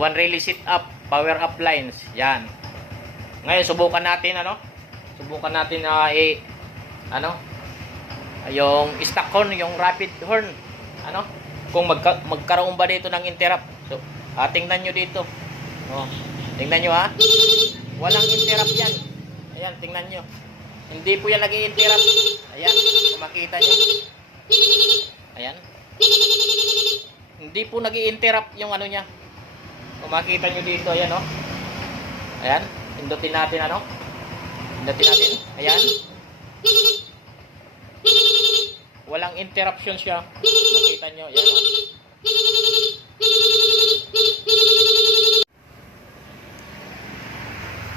one relay sit up, power up lines. Yan. Ngayon subukan natin Subukan natin yung stock horn, yung rapid horn. Kung magkaroon ba dito ng interrupt. So, tingnan nyo dito. Oh, tingnan nyo Walang interrupt yan. Ayan, tingnan nyo. Hindi po yan nag-i-interrupt. Ayan, kung makita nyo. Ayan. Hindi po nag-i-interrupt yung niya. Kung makita nyo dito, ayan Ayan, pindutin natin Pindutin natin. Ayan. Walang interruption siya. Makita nyo, ayan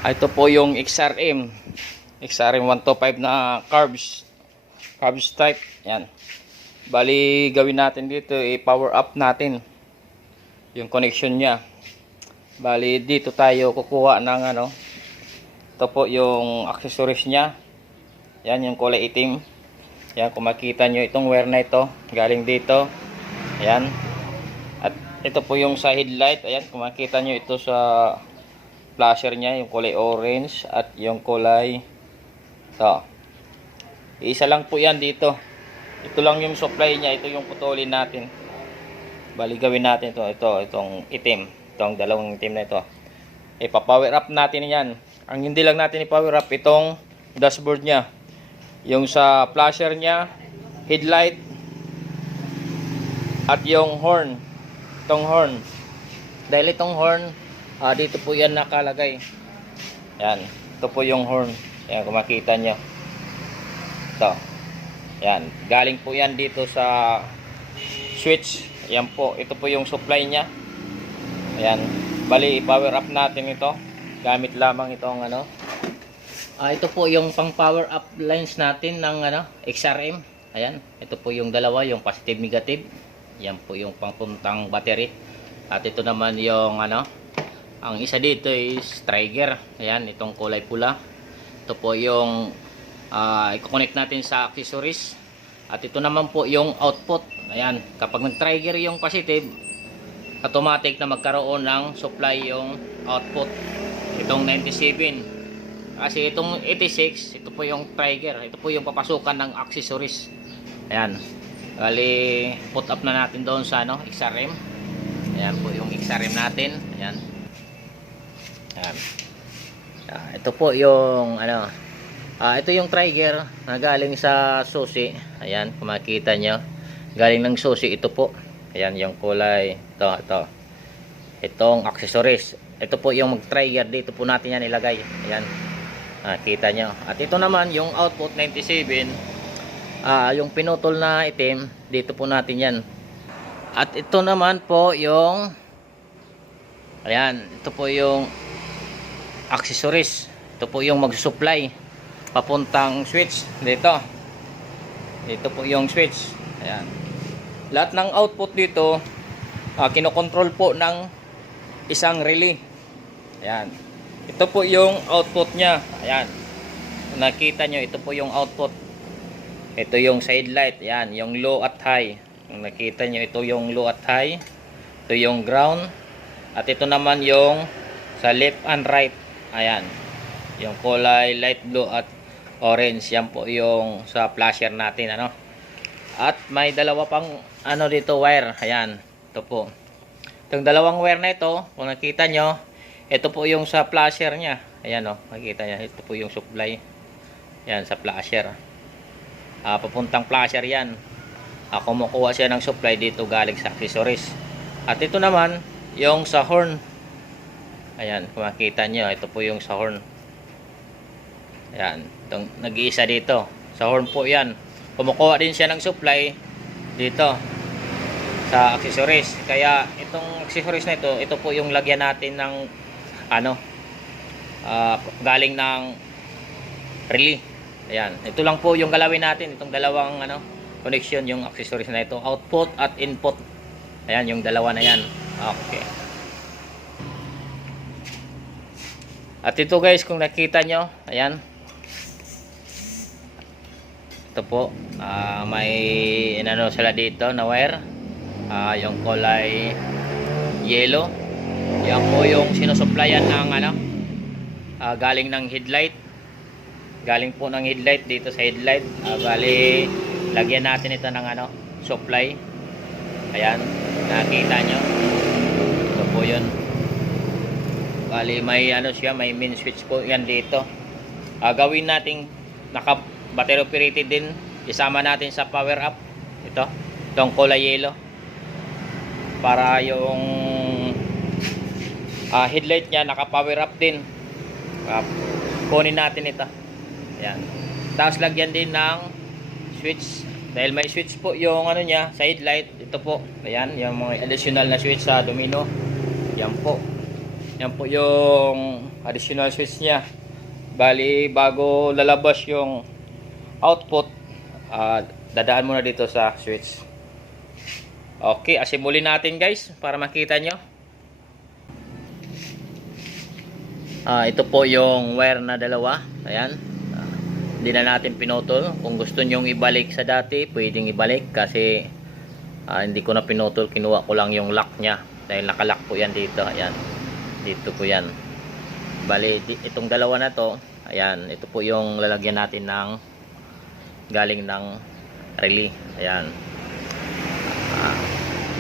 Ito po yung XRM 125 na carbs type. Yan. Bali gawin natin dito, i-power up natin yung connection niya. Bali dito tayo kukuha ng ito po yung accessories niya. Yan yung kulay itim. Yan, kung makita nyo itong wire na ito galing dito. Ayan. At ito po yung sa headlight. Ayan, kung makita nyo ito sa flasher niya, yung kulay orange at yung kulay ito. Isa lang po yan dito. Ito lang yung supply niya. Ito yung putulin natin. Bali gawin natin itong itim. Itong dalawang itim na ito. Ipa-power up natin yan. Ang hindi lang natin i-power up itong dashboard niya. Yung sa flasher niya, headlight at yung horn. Itong horn. Dahil itong horn, dito po yan nakalagay. Yan. Ito po yung horn. Yan, kung makita nyo. Ito. Yan. Galing po yan dito sa switch. Yan po. Ito po yung supply nya. Ayan. Bali, power up natin ito. Gamit lamang itong ito po yung pang power up lines natin ng XRM. Ayan. Ito po yung dalawa. Yung positive negative. Yan po yung pangpuntang battery. At ito naman yung ang isa dito is trigger. Ayan, itong kulay pula. Ito po yung i-connect natin sa accessories. At ito naman po yung output. Ayan, kapag nag-trigger yung positive, automatic na magkaroon ng supply yung output. Itong 97. Kasi itong 86, ito po yung trigger. Ito po yung papasukan ng accessories. Ayan. Bali, put up na natin doon sa XRM. Ayan po yung XRM natin. Ayan. Ayan. Ito po yung ito yung trigger na galing sa susi. Ayan, kung makita nyo, galing ng susi ito po. Ayan yung kulay ito. Itong accessories. Ito po yung mag-trigger, dito po natin yan ilagay. Ayan, kita nyo. At ito naman yung output 97, yung pinutol na itim, dito po natin yan. At ito naman po yung ito po yung accessories. Ito po yung mag-supply papuntang switch dito. Ito po yung switch. Ayan. Lahat ng output dito kinokontrol po ng isang relay. Ayan. Ito po yung output nya. Ayan. Nakita nyo, ito po yung output. Ito yung side light. Ayan, yung low at high. Kung nakita nyo, ito yung low at high. Ito yung ground. At ito naman yung sa left and right. Ayan. Yung kulay light blue at orange. Yan po yung sa flasher natin. At may dalawa pang dito wire. Ayan. Ito po. Itong dalawang wire na ito, kung nakita nyo, ito po yung sa flasher nya. Ayan makikita nyo. Ito po yung supply. Ayan, sa flasher. Papuntang flasher yan. Kumukuha siya ng supply dito galing sa accessories. At ito naman, yung sa horn. Ayan, kung makita nyo, ito po yung sa horn. Ayan, itong nag-iisa dito. Sa horn po yan. Kumukuha din siya ng supply dito sa accessories. Kaya itong accessories na ito po yung lagyan natin ng galing ng relay. Ayan, ito lang po yung galawin natin. Itong dalawang connection, yung accessories na ito. Output at input. Ayan, yung dalawa na yan. Okay. At ito guys, kung nakita nyo, ayan. Ito po, may sila dito na wire. Yung kulay yellow. Yan po yung sinusuplayan ng ano, galing ng headlight. Galing po ng headlight dito sa headlight. Bali, lagyan natin ito ng ano, supply. Ayan, nakita nyo. Ito po yun. Bali, may ano siya, may main switch po yan dito. Gawin natin naka battery operated din. Isama natin sa power up. Itong kulay yellow. Para yung headlight niya naka power up din. Kunin natin ito. Ayan. Tapos lagyan din ng switch. Dahil may switch po yung ano niya sa headlight. Ito po. Ayan. Yung mga additional na switch sa domino. Yan po. Yan po yung additional switch niya. Bali, bago lalabas yung output, dadaan muna dito sa switch. Okay. Asimulin natin guys para makita nyo. Ito po yung wire na dalawa. Ayan. Hindi na natin pinutol. Kung gusto nyong ibalik sa dati, pwedeng ibalik kasi hindi ko na pinutol. Kinuha ko lang yung lock nya dahil nakalock po yan dito. Ayan. Dito po yan. Bali, itong dalawa na to, ayan, ito po yung lalagyan natin ng galing ng relay. Ayan.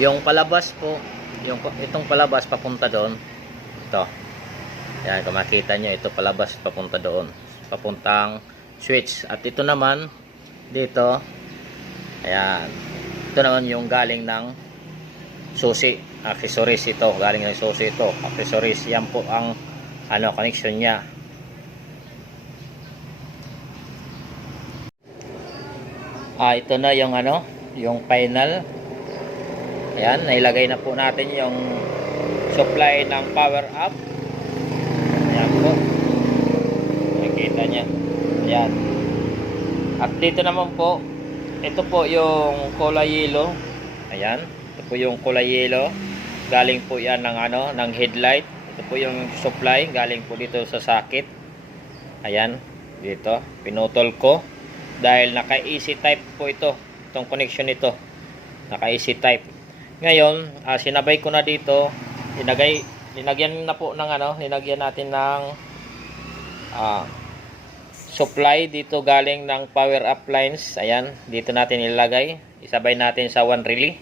Yung palabas po, itong palabas papunta doon. Ito. Ayan, kung makita nyo, ito palabas papunta doon. Papuntang switch. At ito naman, dito, ayan. Ito naman yung galing ng susi. Accessories ito. Galing ng susi ito. Accessories. Yan po ang connection niya. Ito na yung yung final. Ayan, nailagay na po natin yung supply ng power up. Ayan po. Nakita niya. Ayan. At dito naman po, ito po yung kulay yellow. Ayan. Ito po yung kulay yellow. Galing po yan ng ng headlight. Ito po yung supply. Galing po dito sa socket. Ayan. Dito. Pinutol ko. Dahil naka-easy type po ito. Itong connection nito. Naka-easy type. Ngayon, sinabay ko na dito. Linagyan na po ng linagyan natin ng supply dito galing ng power up lines. Ayan, dito natin ilagay. Isabay natin sa one relay.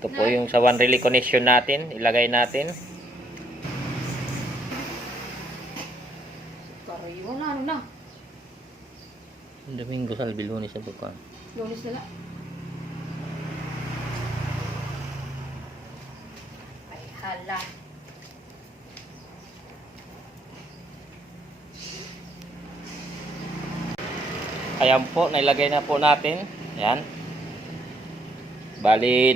Ito po yung sa one relay connection natin. Ilagay natin. Wala na. Domingo Salvi, Lunes sa bukan. Lunes na lang. Ay, hala. Ayan po, nailagay na po natin. Ayan. Bali,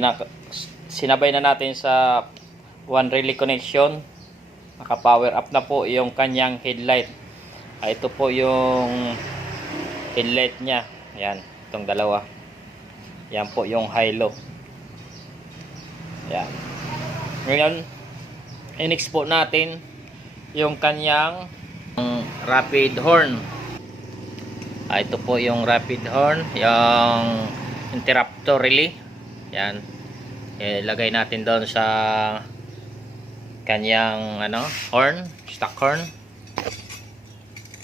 sinabay na natin sa one relay connection. Naka-power up na po yung kanyang headlight. Ito po yung headlight niya. Ayan, itong dalawa. Ayan po yung high-low. Ayan. Ngayon, i-next po natin yung kanyang rapid horn. Ito po yung rapid horn, yung interrupter relay. Yan. Ilagay natin doon sa kanyang horn, stock horn.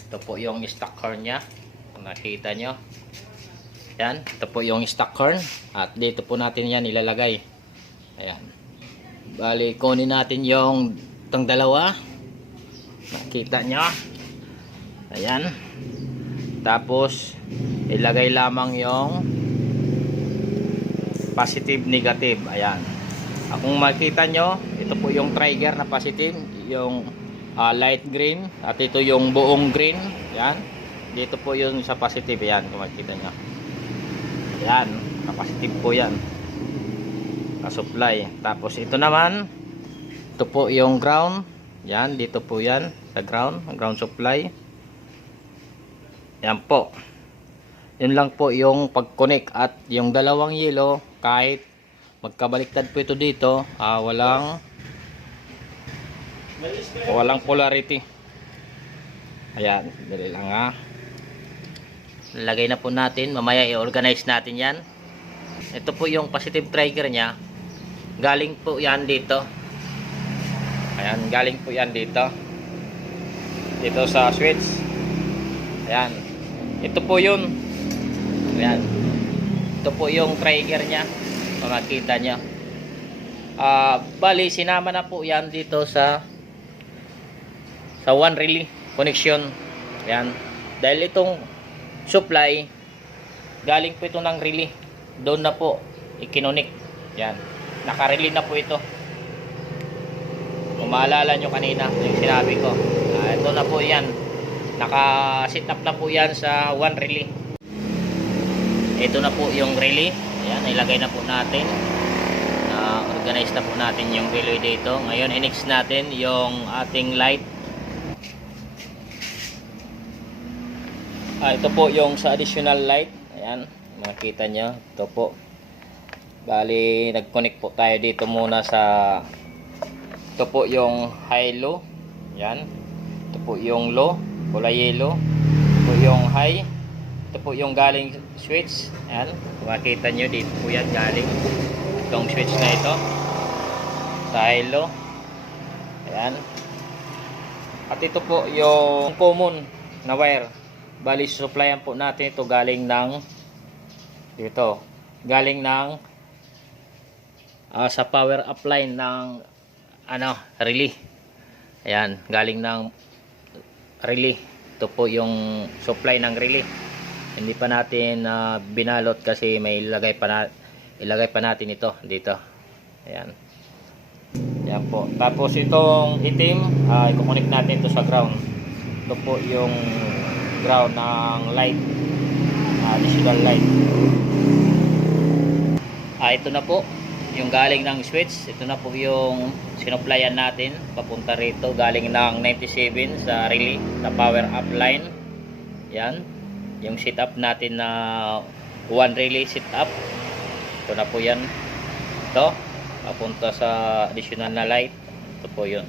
Ito po yung stock horn niya. Kung nakita nyo. Yan. Ito po yung stock horn. At dito po natin yan ilalagay. Ayan. Bali, kunin natin yung itong dalawa. Nakita nyo. Ayan. Tapos, ilagay lamang yung positive, negative. Ayan. Kung makita nyo, ito po yung trigger na positive. Yung light green. At ito yung buong green. Ayan. Dito po yung sa positive. Ayan, kung makita nyo. Ayan. Na positive po yan. Na supply. Tapos ito naman. Ito po yung ground. Ayan. Dito po yan. Sa ground. Ground supply. Yan po. Yun lang po yung pag-connect. At yung dalawang yellow, kahit magkabaliktad po ito dito, walang polarity. Ayan, dali lang lagay na po natin. Mamaya i-organize natin yan. Ito po yung positive trigger nya. Galing po yan dito. Ayan, galing po yan dito. Dito sa switch. Ayan. Ito po yun. Ayan. Ito po yung trigger nya. Kung makita nyo. Bali, sinama na po yan dito sa one relay connection. Ayan. Dahil itong supply, galing po ito ng relay. Doon na po ikinonik. Ayan. Naka-relay na po ito. Kung maalala nyo kanina yung sinabi ko, ito na po yan, naka-sit up na po yan sa one relay. Ito na po yung relay. Ayan, ilagay na po natin, organize na po natin yung relay dito. Ngayon i-next natin yung ating light. Ito po yung sa additional light. Ayan, makikita nyo, ito po. Bali, nag-connect po tayo dito muna sa, ito po yung high low. Yan. Ito po yung low, kulay yellow. Ito po yung high. Ito po yung galing switch. Yan. Makita nyo dito po yan galing. Itong switch na ito. Sa high low. Ayan. At ito po yung common na wire. Bali, supplyan po natin ito galing ng dito. Galing ng sa power upline ng relay. Ayan, galing ng relay. Ito po yung supply ng relay. Hindi pa natin binalot kasi may ilagay pa natin ito dito. Ayan. Ayan po. Tapos itong itim, i-connect natin ito sa ground. Ito po yung ground ng light. Additional light. Ito na po yung galing ng switch. Ito na po yung sinuplayan natin papunta rito galing ng 97 sa relay, sa power up line. Yan yung sit up natin na one relay sit up. Ito na po yan, ito papunta sa additional na light. Ito po yun.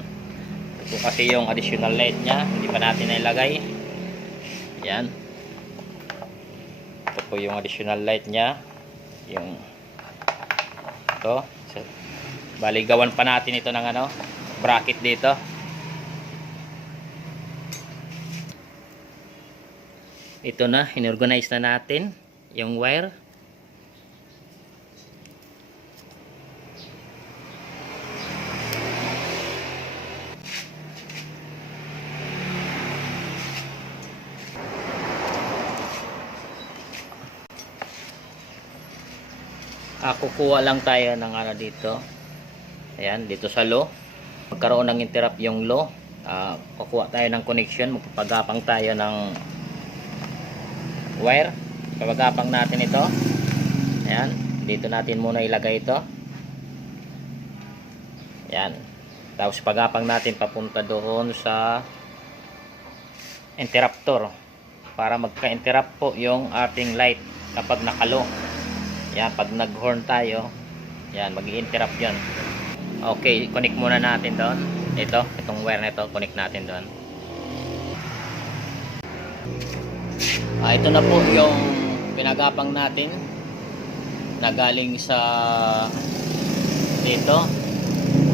Ito po kasi yung additional light nya, hindi pa natin nailagay. Yan, ito po yung additional light nya, yung ito. Bali, gawan pa natin ito ng bracket dito. Ito na, inorganize na natin yung wire. Kukuha lang tayo ng dito. Ayan, dito sa low. Magkaroon ng interrupt yung low. Kukuha tayo ng connection. Magpapagapang tayo ng wire. Pagapang natin ito. Ayan, dito natin muna ilagay ito. Ayan. Tapos pagapang natin papunta doon sa interruptor para magka-interrupt po yung ating light kapag naka-low. Yan, pag nag-horn tayo, yan, mag-i-interrupt yun. Okay, connect muna natin doon. Itong wire na ito, connect natin doon. Ito na po yung pinagapang natin na galing sa dito,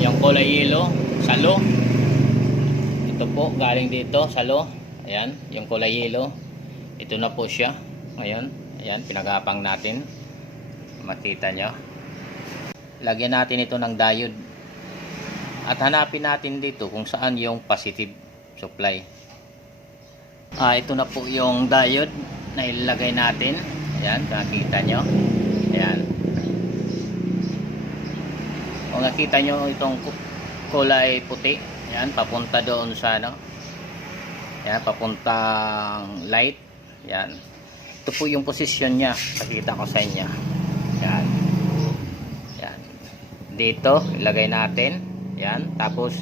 yung kulay yellow sa low. Ito po, galing dito sa low. Ayan, yung kulay yellow. Ito na po siya. Ngayon, ayan, pinagapang natin. Makita nyo, lagyan natin ito ng diode at hanapin natin dito kung saan yung positive supply. Ito na po yung diode na ilagay natin. Ayan, nakita nyo. Ayan, kung nakita nyo itong kulay puti, ayan, papunta doon sa ayan, papuntang light. Ayan, ito po yung position nya, pakita ko sa inyo. Yan. Yan. Dito, ilagay natin. Yan. Tapos,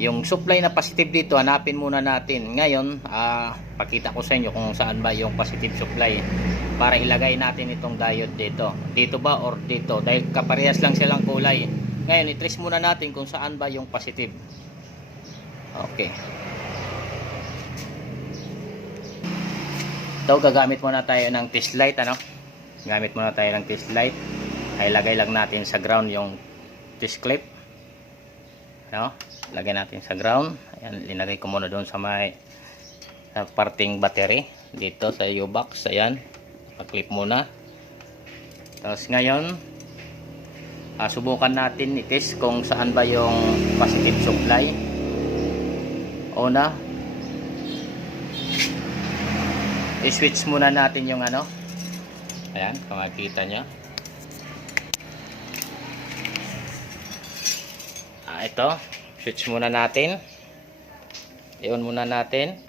yung supply na positive dito, hanapin muna natin. Ngayon, pakita ko sa inyo kung saan ba yung positive supply. Para ilagay natin itong diode dito. Dito ba or dito? Dahil kaparehas lang silang kulay. Ngayon, i-trace muna natin kung saan ba yung positive. Okay. Ito, gagamit muna tayo ng test light, gamit muna tayo ng test light. Ay lagay lang natin sa ground yung test clip. No? Lagay natin sa ground. Ayan, linagay ko muna doon sa may sa parting battery dito sa U-box. Ayan, pa-clip muna. Tapos ngayon, subukan natin i-test kung saan ba yung positive supply. Una, i-switch muna natin yung ano. Ayan, kung makikita nyo. Ito, switch muna natin. I-on muna natin.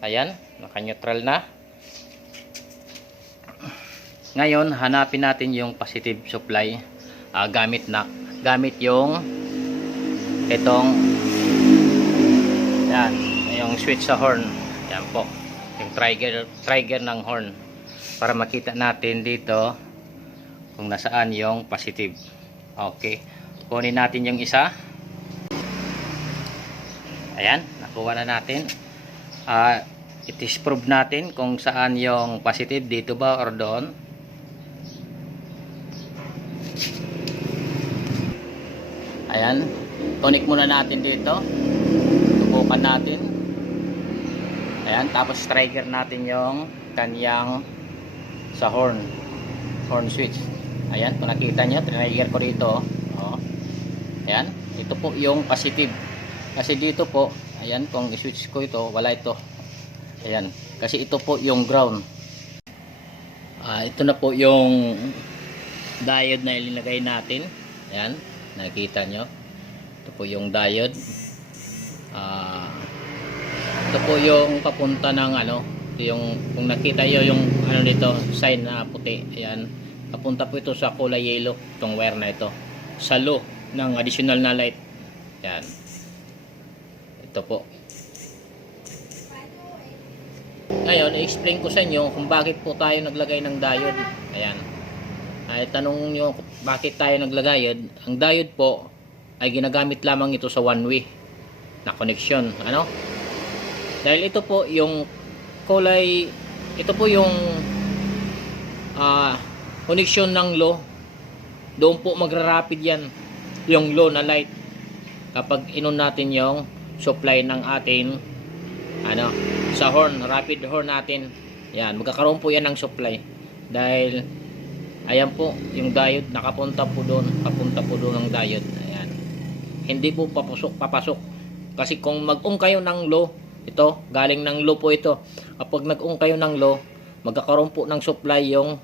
Ayan, naka-neutral na. Ngayon, hanapin natin yung positive supply. Gamit yung itong yan, yung switch sa horn. Yan po, yung trigger ng horn. Para makita natin dito kung nasaan yung positive. Okay, kunin natin yung isa. Ayan, nakuha na natin. I-disprove natin kung saan yung positive, dito ba or doon. Ayan, connect muna natin dito. Subukan natin. Ayan, tapos trigger natin yung kanyang sa horn switch. Ayan, kung nakita nyo, trigger ko dito. Oh. Ayan, ito po yung positive. Kasi dito po, ayan, kung i-switch ko ito, wala ito. Ayan, kasi ito po yung ground. Ito na po yung diode na ilinagay natin. Ayan, nakita nyo. Ito po yung diode. Ito po yung papunta ng ano, ito yung, kung nakita nyo yung ano dito, sign na puti. Ayan, papunta po ito sa kulay yellow, itong wire na ito. Sa low ng additional na light. Ayan. Ito po. Ngayon, i-explain ko sa inyo kung bakit po tayo naglagay ng diode. Ayan. Tanong nyo bakit tayo naglagay. Ang diode po ay ginagamit lamang ito sa one way na connection. Ano? Dahil ito po yung kulay, ito po yung connection ng low. Doon po magra-rapid yan. Yung low na light. Kapag inon natin yung supply ng atin ano, sa horn, rapid horn natin. Yan, magkakaroon po yan ng supply. Dahil ayan po, yung diode nakapunta po doon, papunta po doon ng diode. Ayan. Hindi po papasok. Kasi kung mag-on kayo ng low, ito, galing ng low po ito. Kapag nag-on kayo ng low, magkakaroon po ng supply yung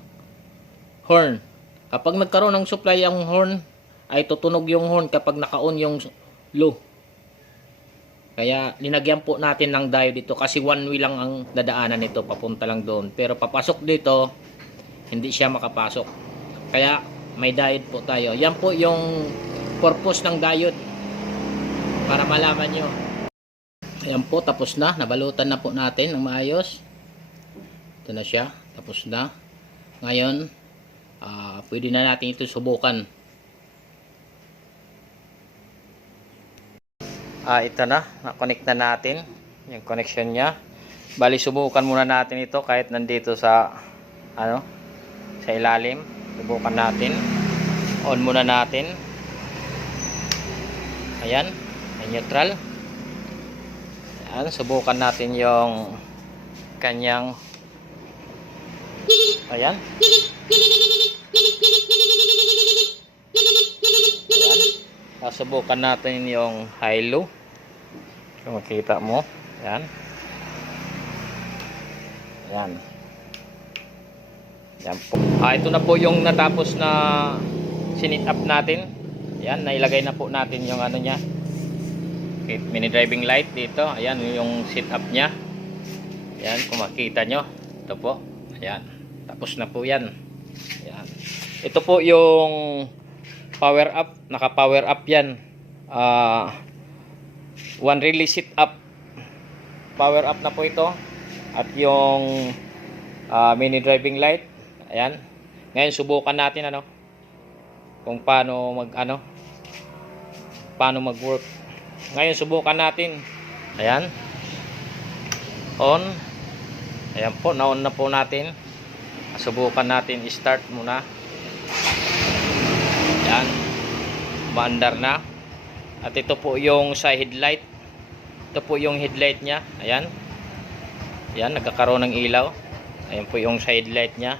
horn. Kapag nagkaroon ng supply yung horn, ay tutunog yung horn kapag naka-on yung low. Kaya linagyan po natin ng diode dito kasi one way lang ang dadaanan nito, papunta lang doon. Pero papasok dito, hindi siya makapasok. Kaya may diode po tayo. Yan po yung purpose ng diode. Para malaman nyo. Ayan po, tapos na. Nabalutan na po natin ng maayos. Ito na siya. Tapos na. Ngayon, pwede na natin ito subukan. Ito na, na-connect na natin yung connection nya. Bali, subukan muna natin ito kahit nandito sa ano, sa ilalim. Subukan natin. On muna natin. Ayan, may neutral. Ayan, subukan natin yung kanyang ayan. Subukan natin yung high-low. Kung makita mo. Ayan. Ayan. Ayan po. Ito na po yung natapos na sinit up natin. Ayan. Nailagay na po natin yung ano nya. Okay, mini driving light dito. Ayan yung sit up nya. Ayan. Kung makita nyo. Ito po. Ayan. Tapos na po yan. Ayan. Ito po yung power up, naka power up yan. One release sit up, power up na po ito. At yung mini driving light. Ayan. Ngayon subukan natin ano kung paano mag work. Ngayon subukan natin. Ayan. On. Ayan po, na-on na po natin. Subukan natin i-start muna. Yan, maandar na. At ito po yung sa headlight. Ito po yung headlight niya. Ayan. Ayan, nagkakaroon ng ilaw. Ayan po yung sa headlight niya.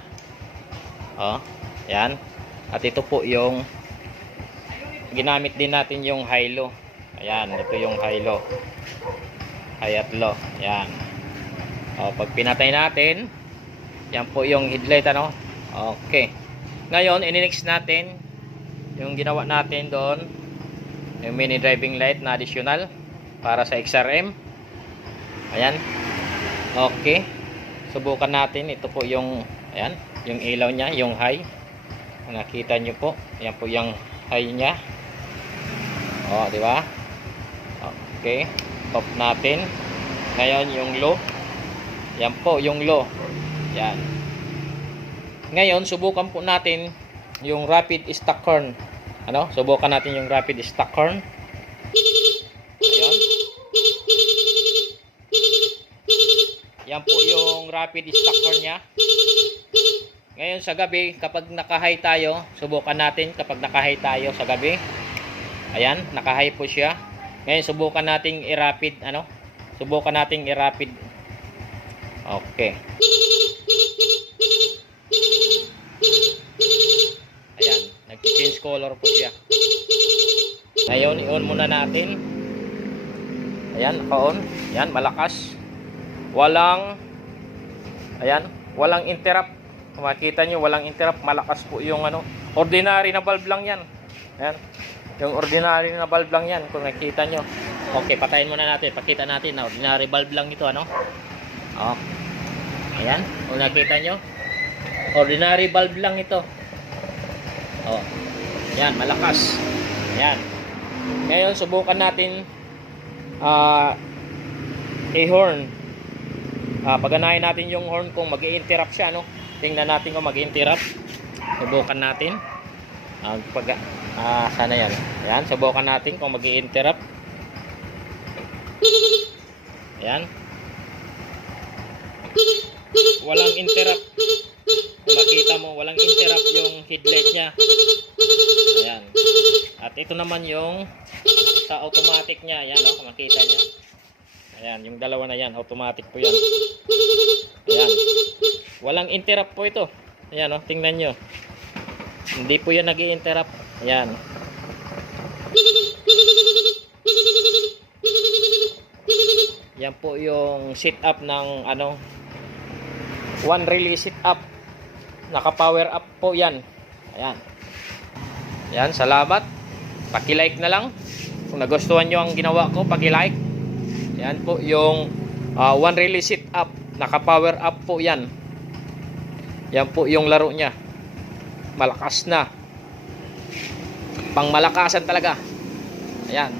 Oh, ayan. At ito po yung ginamit din natin yung high-low. Ayan, ito yung high-low. High at low. Ayan. O, pag pinatay natin, yan po yung headlight, ano? Okay. Ngayon, in-next natin yung ginawa natin doon, yung mini driving light na additional para sa XRM. Ayan. Okay. Subukan natin. Ito po yung, ayan, yung ilaw niya, yung high. Nakita nyo po. Ayan po yung high niya. O, di ba? Okay. Off natin. Ngayon, yung low. Yan po, yung low. Yan. Ngayon, subukan po natin yung rapid stack horn. Ano? Subukan natin yung rapid stack horn. Ayun. Yan po yung rapid stack horn niya. Ngayon sa gabi, kapag naka-high tayo, subukan natin kapag naka-high tayo sa gabi. Ayan, naka-high po siya. Ngayon subukan nating i-rapid, ano? Subukan nating i-rapid. Okay. Ayan, nag-change color po siya. Ngayon, i-on muna natin. Ayan, naka-on. Ayan, malakas. Walang, ayan, walang interrupt. Kung makita nyo, walang interrupt. Malakas po yung ano. Ordinary na bulb lang yan. Ayan. Yung ordinary na bulb lang yan. Kung nakita nyo. Okay, patayin muna natin. Pakita natin na ordinary bulb lang ito, ano. Oh. Ayan. Kung nakita nyo. Ordinary bulb lang ito. Oh. Ayan, malakas. Ayan. Ngayon, subukan natin i-horn. Paganahin natin yung horn kung mag-i-interrupt siya, no? Tingnan natin kung mag-i-interrupt. Subukan natin. Sana yan. Ayan, subukan natin kung mag-i-interrupt. Ayan. Walang interrupt. Kung makita mo, walang interrupt yung headlight niya. Ayan. At ito naman yung sa automatic niya. Ayan, no? Kung makita niyo. Ayan, yung dalawa na yan. Automatic po yan. Ayan. Walang interrupt po ito. Ayan, no? Tingnan nyo. Hindi po yan nag-i-interrupt. Ayan. Yan po yung sit up ng ano, one relay sit up. Naka-power up po yan. Ayan. Ayan, salamat. Paki-like na lang. Kung nagustuhan nyo ang ginawa ko, paki-like. Yan po yung one relay sit up. Naka-power up po yan. Yan po yung laro niya. Malakas na. Pang malakasan talaga. Ayan.